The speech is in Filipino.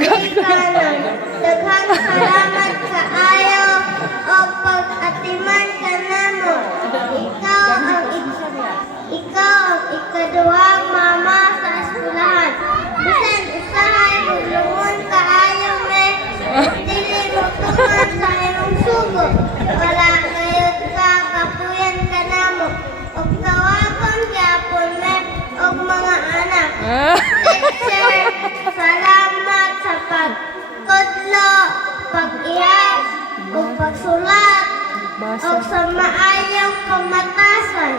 ikanan. Daghang salamat kaayo o pag-atiman ka namo. Ikaw ang ikaduhang mama sa eskwelahan. Bisan usahay maglungon kaayo me. Dili mo tuman sa imong sugo. Wala gayud ka kapuyan ka namo. Og tawagon gyapon me og mga anak. Teacher, salamat sa pagtudlo, pag-ihas, ug pagsulat, ug sa maayong kamatasan.